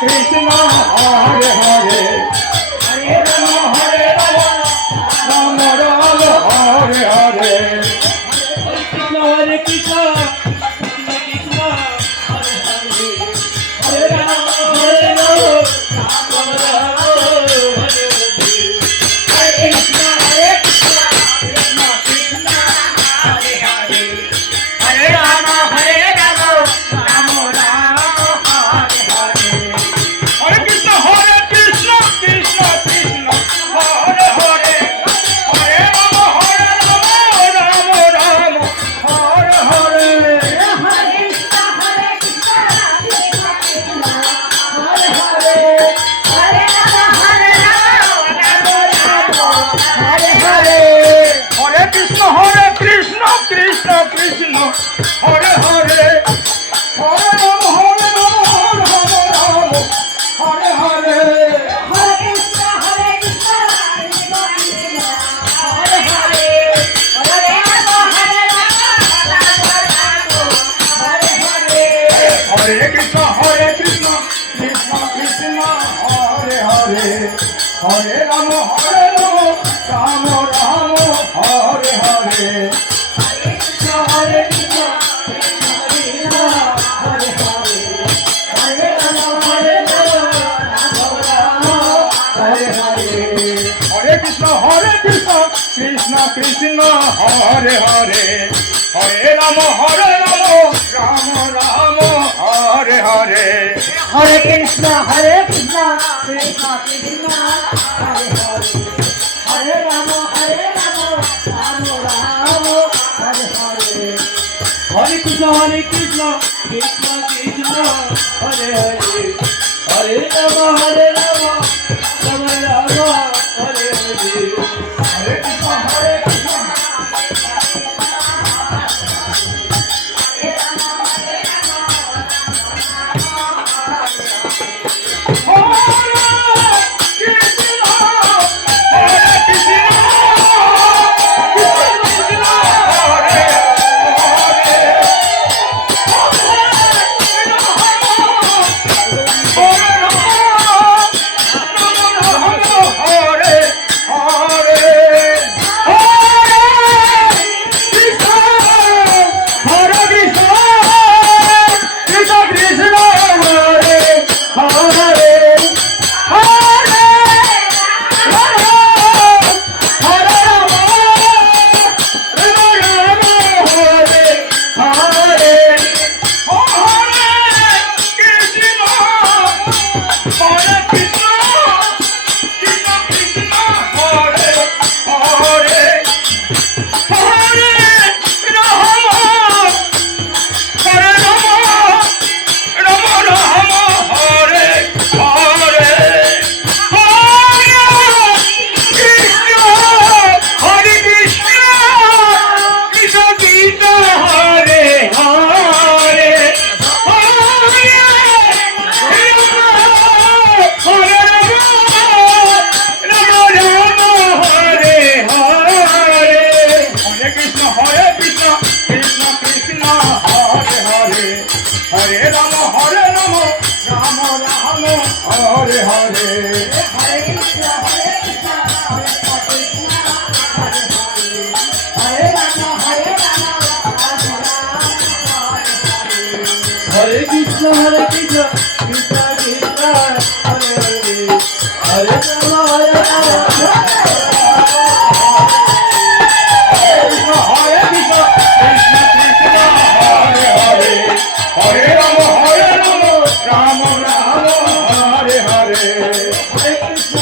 Krishna Hare Hare Hare Ram Ram Ram Hare Hare Krishna Hare Krishna Krishna Krishna Hare Hare Hare Ram Ram Ram Ram Hare Hare Hare Krishna Hare Krishna Krishna Krishna Hare Hare Hare Ram Ram Ram Ram Hare Hare Hare Krishna Krishna Krishna Hare Hare Hare Ram Ram Ram Hare Hare Hare Krishna Krishna Krishna Hare Hare Hare Ram Ram Hare Hare Hare Krishna Krishna Krishna Hare Hare Hare Ram Ram Ram Hare Hare Hare Krishna Krishna Krishna Hare Hare Hare Ram Ram Ram Hare Hare Hare Krishna Krishna Krishna Hare Hare Hare Ram Ram Ram Hare Hare Hare Krishna Krishna Krishna Hare Hare Hare Ram Ram Ram Hare Hare Hare Krishna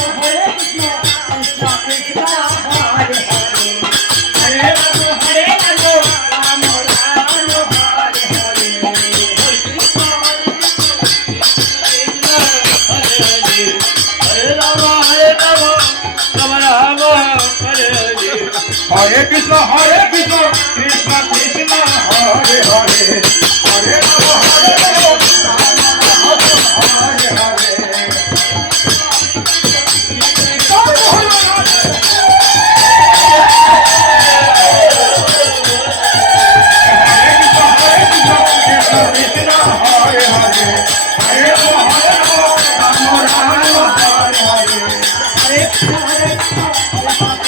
Hare Krishna, Krishna Krishna, Hare Hare, Hare Rama, Rama Rama, Hare Hare. Hare Krishna, Krishna Krishna, Hare Hare, Hare Rama, Krishna